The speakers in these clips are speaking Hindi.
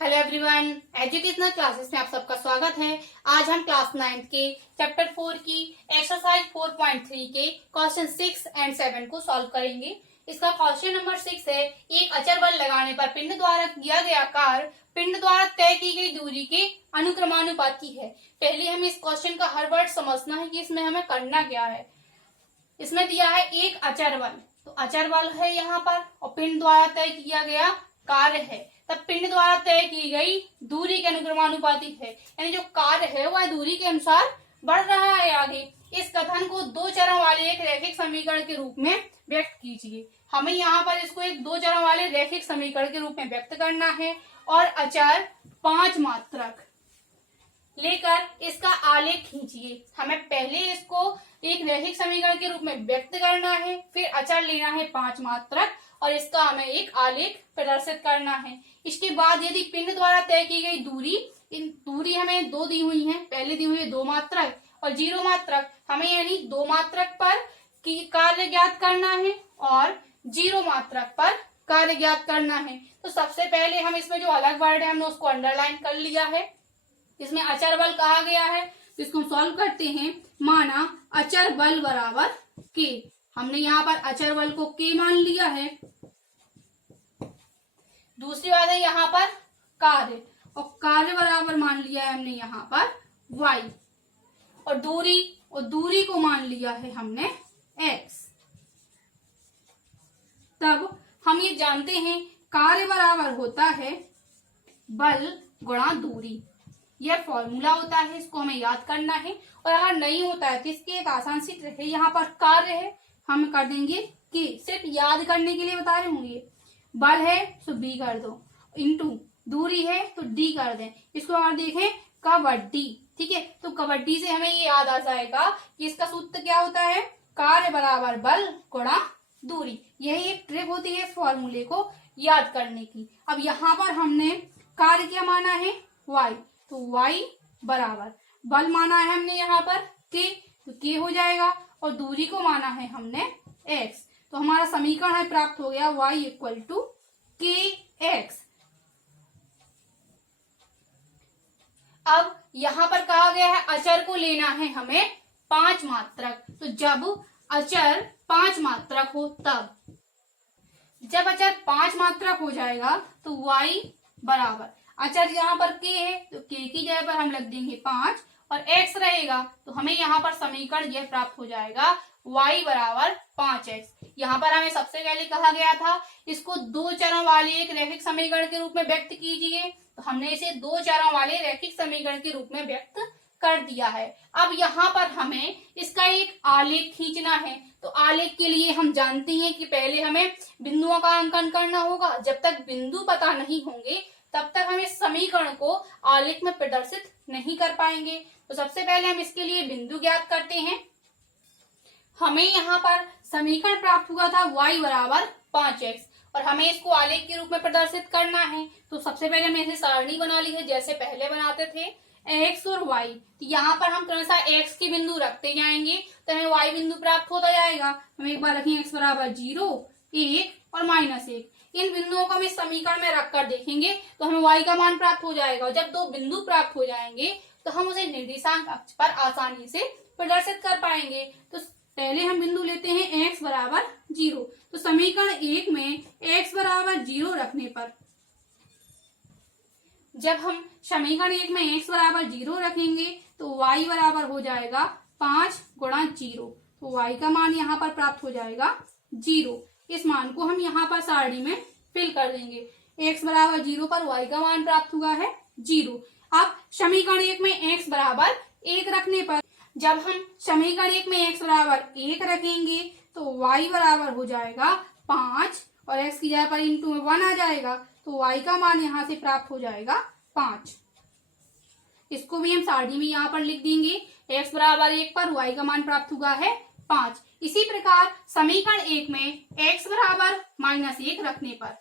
हेलो एवरीवन, एजुकेशनल क्लासेस में आप सबका स्वागत है। आज हम क्लास 9 के चैप्टर 4 की एक्सरसाइज 4.3 के क्वेश्चन 6 एंड 7 को सॉल्व करेंगे। इसका क्वेश्चन नंबर 6 है, एक अचर बल लगाने पर पिंड द्वारा किया गया कार्य पिंड द्वारा तय की गई दूरी के अनुक्रमानुपाती है। पहले हमें इस क्वेश्चन का हर वर्ड समझना है कि इसमें हमें करना क्या है। इसमें दिया है एक अचर बल, तो अचर बल है यहाँ पर और पिंड द्वारा तय किया गया कार्य है, तब पिंड द्वारा तय की गई दूरी के अनुक्रमानुपाती है, यानी जो कार्य है वह दूरी के अनुसार बढ़ रहा है आगे। इस कथन को दो चरों वाले एक रैखिक समीकरण के रूप में व्यक्त कीजिए। हमें यहाँ पर इसको एक दो चरों वाले रैखिक समीकरण के रूप में व्यक्त करना है और अचर 5 मात्रक लेकर इसका आलेख खींचिए। हमें पहले इसको एक रैखिक समीकरण के रूप में व्यक्त करना है, फिर अचर लेना है 5 मात्रक और इसका हमें एक आलेख प्रदर्शित करना है। इसके बाद यदि पिंड द्वारा तय की गई दूरी, इन दूरी हमें दो दी हुई है, पहले दी हुई है 2 मात्रक और 0 मात्रक, हमें यानी 2 मात्रक पर की कार्य ज्ञात करना है और 0 मात्रक पर कार्य ज्ञात करना है। तो सबसे पहले हम इसमें जो अलग वर्ड है हमने उसको अंडरलाइन कर लिया है। इसमें अचर बल कहा गया है, तो इसको हम सॉल्व करते हैं। माना अचर बल बराबर के, हमने यहाँ पर अचर बल को के मान लिया है। दूसरी बात है यहाँ पर कार्य, और कार्य बराबर मान लिया है हमने यहाँ पर y, और दूरी को मान लिया है हमने x। तब हम ये जानते हैं कार्य बराबर होता है बल गुणा दूरी, यह फॉर्मूला होता है, इसको हमें याद करना है। और अगर नहीं होता है तो इसकी एक आसान सी ट्रिक है, यहाँ पर कार्य है हम कर देंगे कि, सिर्फ याद करने के लिए बता रहे होंगे। बल है तो b कर दो, इंटू दूरी है तो d कर दें। इसको अगर देखें कबड्डी, ठीक है, तो कबड्डी से हमें ये याद आ जाएगा कि इसका सूत्र क्या होता है, कार्य बराबर बल गुणा दूरी। यही एक ट्रिक होती है इस फॉर्मूले को याद करने की। अब यहाँ पर हमने कार्य क्या माना है y, तो y बराबर बल माना है हमने यहाँ पर k, तो k हो जाएगा, और दूरी को माना है हमने x। तो हमारा समीकरण है प्राप्त हो गया y इक्वल टू kx। अब यहाँ पर कहा गया है अचर को लेना है हमें 5 मात्रक, तो जब अचर 5 मात्रक हो तब, जब अचर 5 मात्रक हो जाएगा तो y बराबर, अचर यहाँ पर k है तो k की जगह पर हम लिख देंगे 5 और x रहेगा, तो हमें यहाँ पर समीकरण यह प्राप्त हो जाएगा y बराबर 5x। यहाँ पर हमें सबसे पहले कहा गया था इसको दो चरों वाले एक रैखिक समीकरण के रूप में व्यक्त कीजिए, तो हमने इसे दो चरों वाले रैखिक समीकरण के रूप में व्यक्त कर दिया है। अब यहाँ पर हमें इसका एक आलेख खींचना है, तो आलेख के लिए हम जानते हैं कि पहले हमें बिंदुओं का अंकन करना होगा। जब तक बिंदु पता नहीं होंगे तब तक हम इस समीकरण को आलेख में प्रदर्शित नहीं कर पाएंगे। तो सबसे पहले हम इसके लिए बिंदु ज्ञात करते हैं। हमें यहाँ पर समीकरण प्राप्त हुआ था y बराबर 5x और हमें इसको आलेख के रूप में प्रदर्शित करना है। तो सबसे पहले हमने ऐसे सारणी बना ली है जैसे पहले बनाते थे, x और y। तो यहाँ पर हम क्रमशः x के बिंदु रखते जाएंगे तो हमें y बिंदु प्राप्त होता जाएगा। हम एक बार रखेंगे x बराबर 0, 1 और -1। इन बिंदुओं को हम इस समीकरण में रखकर देखेंगे तो हमें y का मान प्राप्त हो जाएगा। और जब दो बिंदु प्राप्त हो जाएंगे तो हम उसे निर्देशांक अक्ष पर आसानी से प्रदर्शित कर पाएंगे। तो पहले हम बिंदु लेते हैं x बराबर 0, तो समीकरण 1 में x बराबर 0 रखने पर, जब हम समीकरण 1 में x बराबर 0 रखेंगे तो y बराबर हो जाएगा 5 गुणा 0, तो y का मान यहाँ पर प्राप्त हो जाएगा 0। इस मान को हम यहाँ पर सारणी में फिल कर देंगे। x बराबर 0 पर y का मान प्राप्त हुआ है 0। अब समीकरण 1 में x बराबर 1 रखने पर, जब हम समीकरण 1 में x बराबर 1 रखेंगे तो y बराबर हो जाएगा 5 और x की जगह पर इंटू में 1 आ जाएगा, तो y का मान यहाँ से प्राप्त हो जाएगा 5। इसको भी हम सारणी में यहाँ पर लिख देंगे, x बराबर 1 पर y का मान प्राप्त हुआ है 5। इसी प्रकार समीकरण 1 में x बराबर -1 रखने पर,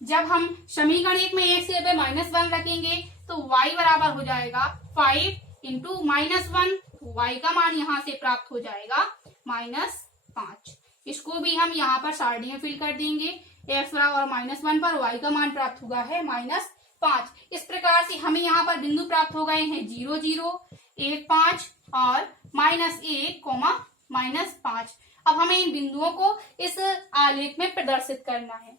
जब हम समीकरण 1 में x के जगह -1 रखेंगे तो y बराबर हो जाएगा 5 इंटू -1, y का मान यहाँ से प्राप्त हो जाएगा -5। इसको भी हम यहाँ पर सारणी में फिल कर देंगे। एक्स बराबर -1 पर y का मान प्राप्त हुआ है -5। इस प्रकार से हमें यहाँ पर बिंदु प्राप्त हो गए हैं 0 0 1 5 और -1, -5। अब हमें इन बिंदुओं को इस आलेख में प्रदर्शित करना है।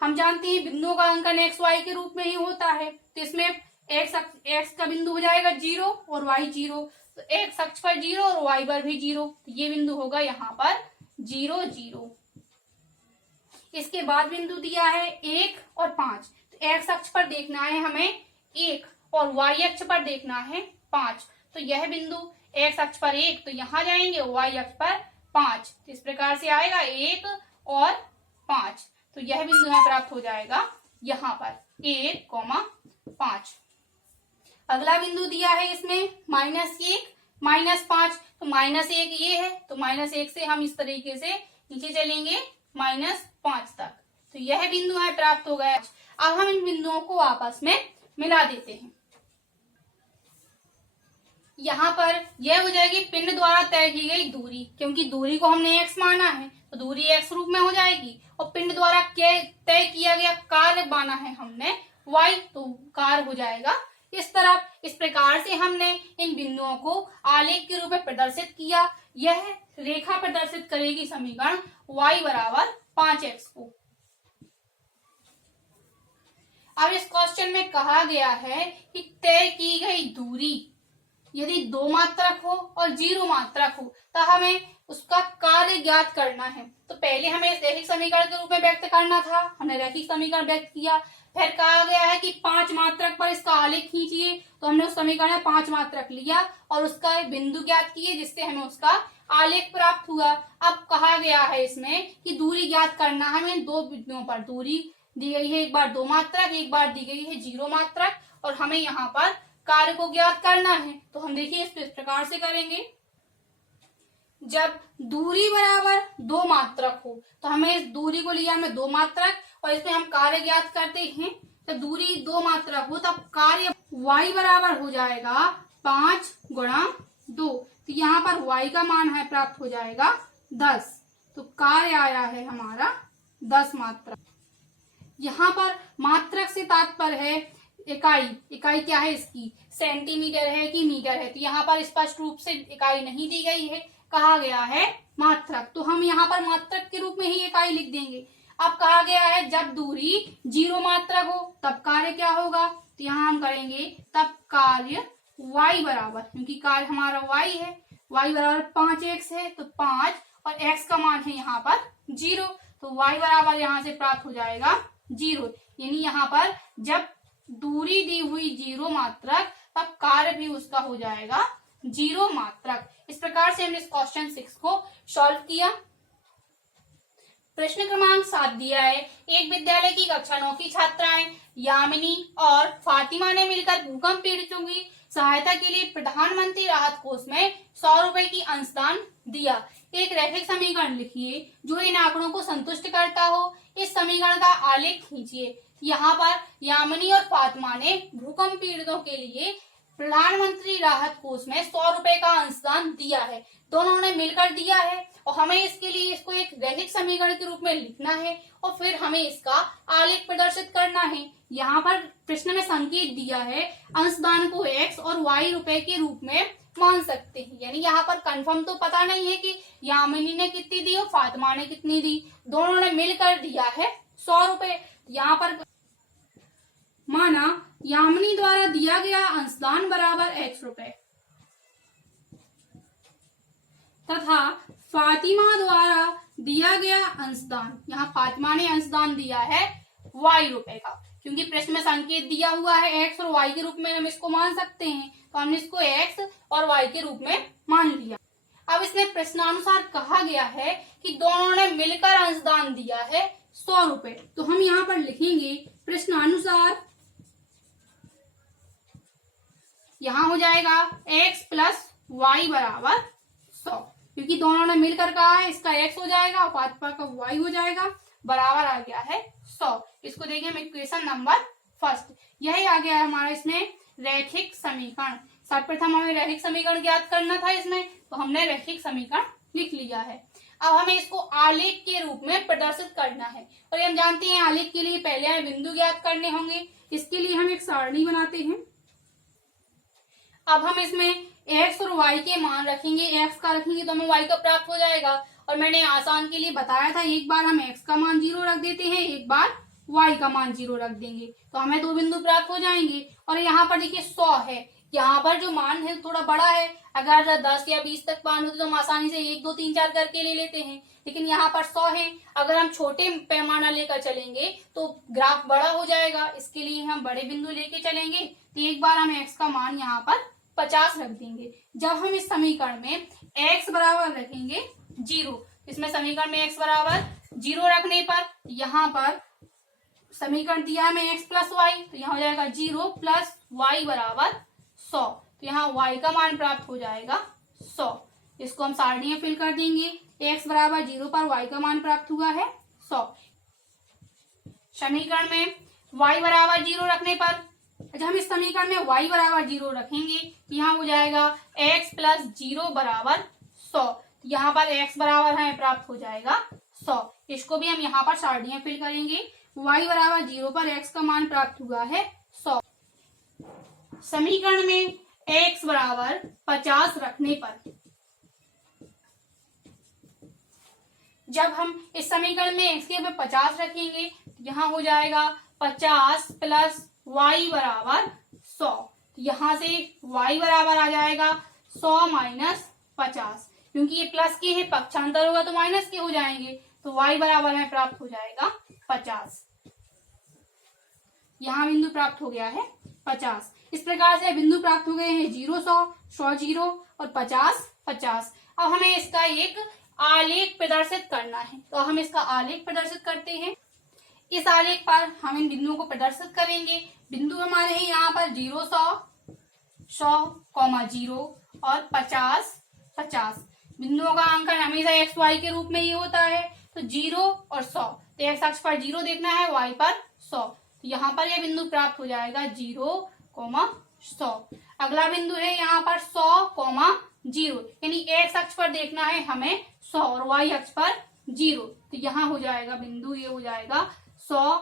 हम जानते हैं बिंदुओं का अंकन एक्स वाई के रूप में ही होता है, तो इसमें एक्स का बिंदु हो जाएगा 0 और y 0, तो एक्स अक्ष पर 0 और y पर भी 0, तो ये बिंदु होगा यहाँ पर 0 0। इसके बाद बिंदु दिया है 1 और 5, तो एक्स अक्ष पर देखना है हमें 1 और y अक्ष पर देखना है 5, तो यह बिंदु एक्स अक्ष पर 1 तो यहाँ जाएंगे, y अक्ष पर 5, तो इस प्रकार से आएगा 1 और 5, तो यह बिंदु है प्राप्त हो जाएगा यहाँ पर 1, 5। अगला बिंदु दिया है इसमें -1, -5, तो -1 ये है, तो -1 से हम इस तरीके से नीचे चलेंगे -5 तक, तो यह बिंदु है प्राप्त हो गया। अब हम इन बिंदुओं को आपस में मिला देते हैं। यहाँ पर यह हो जाएगी पिंड द्वारा तय की गई दूरी, क्योंकि दूरी को हमने x माना है तो दूरी x रूप में हो जाएगी, और पिंड द्वारा तय किया गया कार्य माना है हमने y, तो कार्य हो जाएगा इस तरफ। इस प्रकार से हमने इन बिंदुओं को आलेख के रूप में प्रदर्शित किया। यह रेखा प्रदर्शित करेगी समीकरण y बराबर 5x को। अब इस क्वेश्चन में कहा गया है कि तय की गई दूरी यदि 2 मात्रक हो और 0 मात्रक हो तो हमें उसका कार्य ज्ञात करना है। तो पहले हमें इस रैखिक समीकरण के रूप में व्यक्त करना था, हमने रैखिक समीकरण व्यक्त किया। फिर कहा गया है कि 5 मात्रक पर इसका आलेख खींचिए, तो हमने उस समीकरण में 5 मात्रक लिया और उसका बिंदु ज्ञात किए, जिससे हमें उसका आलेख प्राप्त हुआ। अब कहा गया है इसमें कि दूरी ज्ञात करना है हमें 2 बिंदुओं पर। दूरी दी गई है एक बार 2 मात्रक, एक बार दी गई है 0 मात्रक, और हमें यहाँ पर कार्य को ज्ञात करना है। तो हम देखिए इस प्रकार से करेंगे। जब दूरी बराबर 2 मात्रक हो तो हमें इस दूरी को लिया हमें 2 मात्रक और इसमें हम कार्य ज्ञात करते हैं। तो दूरी 2 मात्रक हो तब कार्य y बराबर हो जाएगा 5 गुणा 2, तो यहाँ पर y का मान है प्राप्त हो जाएगा 10, तो कार्य आया है हमारा 10 मात्रक। यहाँ पर मात्रक से तात्पर्य है इकाई। इकाई क्या है इसकी, सेंटीमीटर है कि मीटर है, तो यहाँ पर स्पष्ट रूप से इकाई नहीं दी गई है, कहा गया है मात्रक, तो हम यहाँ पर मात्रक के रूप में ही इकाई लिख देंगे। अब कहा गया है जब दूरी 0 मात्रक हो तब कार्य क्या होगा, तो यहाँ हम करेंगे तब कार्य y बराबर, क्योंकि कार्य हमारा y है, y बराबर 5x है, तो 5 और x का मान है यहाँ पर 0, तो y बराबर यहाँ से प्राप्त हो जाएगा 0। यानी यहाँ पर जब दूरी दी हुई 0 मात्रक तब कार्य भी उसका हो जाएगा 0 मात्रक। इस प्रकार से हमने इस क्वेश्चन 6 को सॉल्व किया। प्रश्न क्रमांक 7 दिया है, एक विद्यालय की कक्षा 9 की छात्राएं यामिनी और फातिमा ने मिलकर भूकंप पीड़ितों की सहायता के लिए प्रधानमंत्री राहत कोष में 100 रुपए की अंशदान दिया। एक रैखिक समीकरण लिखिए जो इन आंकड़ों को संतुष्ट करता हो। इस समीकरण का आलेख खींचिए। यहाँ पर यामिनी और फातिमा ने भूकंप पीड़ितों के लिए प्रधानमंत्री राहत कोष में 100 रुपए का अंशदान दिया है, दोनों ने मिलकर दिया है, और हमें इसके लिए इसको एक रैखिक समीकरण के रूप में लिखना है और फिर हमें इसका आलेख प्रदर्शित करना है। यहाँ पर प्रश्न में संकेत दिया है अंशदान को x और y रुपए के रूप में मान सकते हैं, यानी यहाँ पर कंफर्म तो पता नहीं है कि यामिनी ने कितनी दी और फातिमा ने कितनी दी, दोनों ने मिलकर दिया है 100 रुपए। यहाँ पर माना यामिनी द्वारा दिया गया अंशदान बराबर x रुपए तथा फातिमा द्वारा दिया गया अंशदान, यहाँ फातिमा ने अंशदान दिया है y रुपए का, क्योंकि प्रश्न में संकेत दिया हुआ है x और y के रूप में हम इसको मान सकते हैं, तो हमने इसको x और y के रूप में मान लिया। अब इसमें प्रश्नानुसार कहा गया है कि दोनों ने मिलकर अंशदान दिया है 100 रुपए, तो हम यहाँ पर लिखेंगे प्रश्नानुसार, यहाँ हो जाएगा x प्लस y बराबर 100, क्योंकि दोनों ने मिलकर कहा है, इसका x हो जाएगा और फातिमा का y हो जाएगा, बराबर आ गया है 100। इसको देखिए हम इक्वेशन नंबर फर्स्ट, यही आ गया है हमारा इसमें रैखिक समीकरण। सर्वप्रथम हमें रैखिक समीकरण ज्ञात करना था इसमें, तो हमने रैखिक समीकरण लिख लिया है। अब हमें इसको आलेख के रूप में प्रदर्शित करना है और हम जानते हैं आलेख के लिए पहले हमें बिंदु ज्ञात करने होंगे। इसके लिए हम एक सारणी बनाते हैं। अब हम इसमें x और y के मान रखेंगे। x का रखेंगे तो हमें y का प्राप्त हो जाएगा और मैंने आसान के लिए बताया था एक बार हम x का मान 0 रख देते हैं, एक बार y का मान 0 रख देंगे तो हमें दो बिंदु प्राप्त हो जाएंगे। और यहाँ पर देखिए 100 है, यहाँ पर जो मान है थोड़ा बड़ा है। अगर 10 या 20 तक मान होते तो हम आसानी से 1 2 3 4 करके ले लेते हैं, लेकिन यहाँ पर 100 है। अगर हम छोटे पैमाना लेकर चलेंगे तो ग्राफ बड़ा हो जाएगा, इसके लिए हम बड़े बिंदु लेके चलेंगे। तो एक बार हम x का मान यहाँ पर 50 रख देंगे। जब हम इस समीकरण में x बराबर रखेंगे 0, इसमें समीकरण में x बराबर 0 रखने पर यहाँ पर समीकरण दिया है हमें x प्लस वाई, तो यहाँ हो जाएगा 0 प्लस वाई बराबर 100। तो यहाँ y का मान प्राप्त हो जाएगा 100। इसको हम सारणी में फिल कर देंगे। x बराबर 0 पर y का मान प्राप्त हुआ है 100। समीकरण में y बराबर 0 रखने पर जब हम इस समीकरण में y बराबर 0 रखेंगे यहाँ हो जाएगा x प्लस 0 बराबर 100। यहाँ पर x बराबर हमें प्राप्त हो जाएगा 100। इसको भी हम यहाँ पर सारणी में फिल करेंगे। y बराबर 0 पर x का मान प्राप्त हुआ है 100। समीकरण में x बराबर 50 रखने पर जब हम इस समीकरण में x के ऊपर 50 रखेंगे यहाँ हो जाएगा 50 प्लस y बराबर 100। यहाँ से y बराबर आ जाएगा 100 माइनस 50, क्योंकि ये प्लस के है, पक्षांतर होगा तो माइनस के हो जाएंगे। तो y बराबर हमें प्राप्त हो जाएगा 50। यहाँ बिंदु प्राप्त हो गया है 50। इस प्रकार से बिंदु प्राप्त हो गए हैं 0 100 100 0 और 50 50। अब हमें इसका एक आलेख प्रदर्शित करना है, तो हम इसका आलेख प्रदर्शित करते हैं। इस आलेख पर हम इन बिंदुओं को प्रदर्शित करेंगे। बिंदु हमारे हैं यहाँ पर 0 100 100 0 और 50 50। बिंदुओं का अंकन हमेशा एक्स वाई के रूप में ही होता है, तो 0 और 100। तो एक्स अक्ष पर 0 देखना है, वाई पर 100। तो यहाँ पर यह बिंदु प्राप्त हो जाएगा 0 100। अगला बिंदु है यहाँ पर 100 0, यानी एक्स अक्ष पर देखना है हमें 100 और वाई अक्ष पर 0। तो यहाँ हो जाएगा बिंदु, ये हो जाएगा 100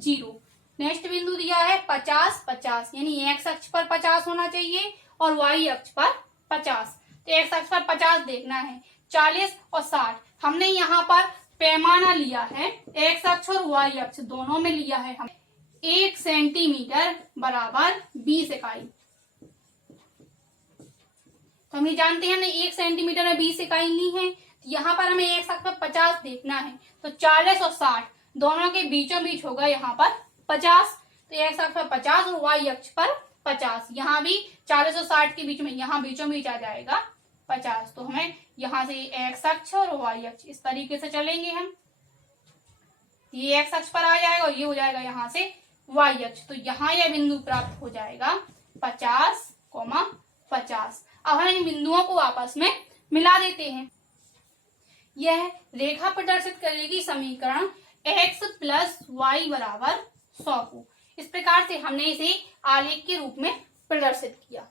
0। नेक्स्ट बिंदु दिया है 50 50, यानी एक्स अक्ष पर 50 होना चाहिए और वाई अक्ष पर 50। तो एक्स अक्ष पर 50 देखना है। 40 और 60 हमने यहाँ पर पैमाना लिया है, एक्स अक्ष और वाई अक्ष दोनों में लिया है हम 1 सेंटीमीटर बराबर 20 इकाई। तो हम ये जानते हैं हमने 1 सेंटीमीटर में 20 इकाई ली है। तो यहाँ पर हमें एक्स अक्ष पर 50 देखना है, तो 40 और 60 दोनों के बीचों बीच होगा यहाँ पर 50। तो एक्स अक्ष पर 50 और वाई अक्ष पर 50, यहाँ भी 40 और 60 के बीच में, यहाँ बीचों बीच आ जाएगा 50। तो हमें यहाँ से एक्स अक्ष और वाई अक्ष इस तरीके से चलेंगे हम, ये एक्स अक्ष पर आ जाएगा और ये हो जाएगा यहाँ से वाई अक्ष। तो यहाँ यह बिंदु प्राप्त हो जाएगा 50 50। अब हम इन बिंदुओं को आपस में मिला देते हैं। यह रेखा प्रदर्शित करेगी समीकरण x प्लस वाई बराबर 100 को। इस प्रकार से हमने इसे आलेख के रूप में प्रदर्शित किया।